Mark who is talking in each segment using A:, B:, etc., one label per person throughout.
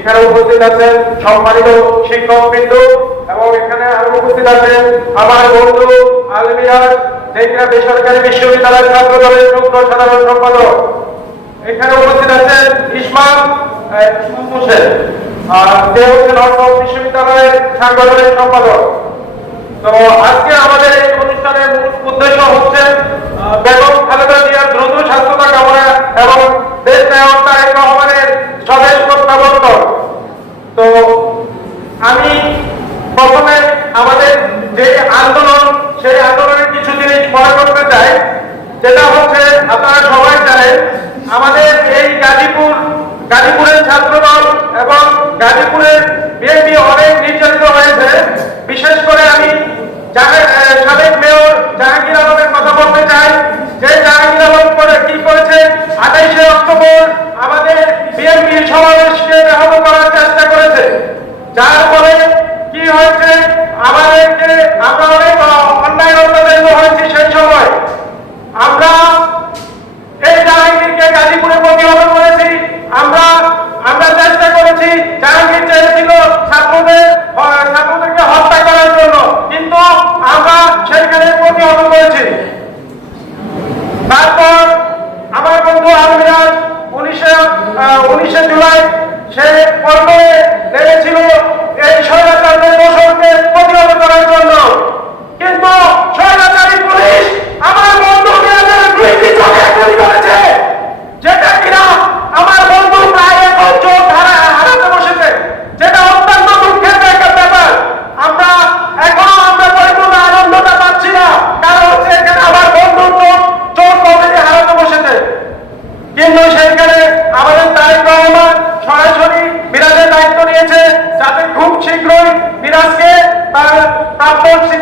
A: এখানে উপস্থিত আছেন সম্মানিত শিক্ষক বিন্দু এবং এখানে আরও উপস্থিত আছেন আমার বন্ধু আলমিয়ার যে বেসরকারি বিশ্ববিদ্যালয়ের ছাত্র দলের যুগ্ম সাধারণ সম্পাদক। এখানে উপস্থিত আছেন ইসমাম হোসেন সে হচ্ছেন অর্থ বিশ্ববিদ্যালয়ের সাংগঠনিক সম্পাদক। তো আজকে আমাদের এই অনুষ্ঠানের উদ্দেশ্য হচ্ছে বেগম খালেদা জিয়ার দ্রুত প্রথমে আমাদের যে আন্দোলন, সেই আন্দোলনের কিছু জিনিস মনে করতে চাই। যেটা হচ্ছে, আপনারা সবাই জানেন, আমাদের এই গাজীপুর, গাজীপুরের ছাত্রদল এবং গাজীপুরের বিএনপি সে কর্মে নেমেছিল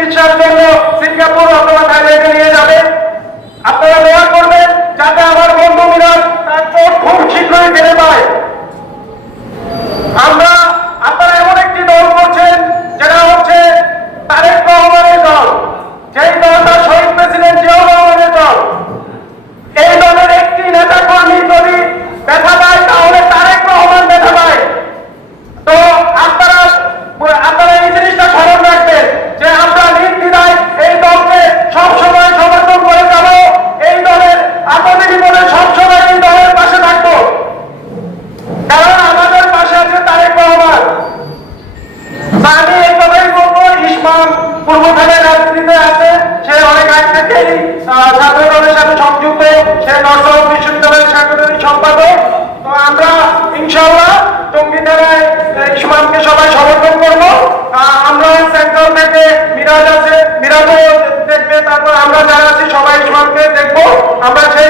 A: চিকিৎসার জন্য সিঙ্গাপুর অথবা থাইল্যান্ডে নিয়ে যাবে আপনারা দোয়া করবেন, যাতে আমার বন্ধু মিলন তার চোখ খুব শীঘ্রই বেড়ে পায়। সাথে সংযুক্ত সে বিশ্ববিদ্যালয়ের সাংগঠনিক সম্পাদক। তো আমরা ইনশাল্লাহ টঙ্গী জেলায় আহ, ইসমামকে সবাই সমর্থন করব। আমরা সেন্ট্রাল থেকে মিরাজ আছে মিরাজও দেখবে তারপর আমরা যারা আছি সবাই ইসমামকে দেখব। আমরা সেই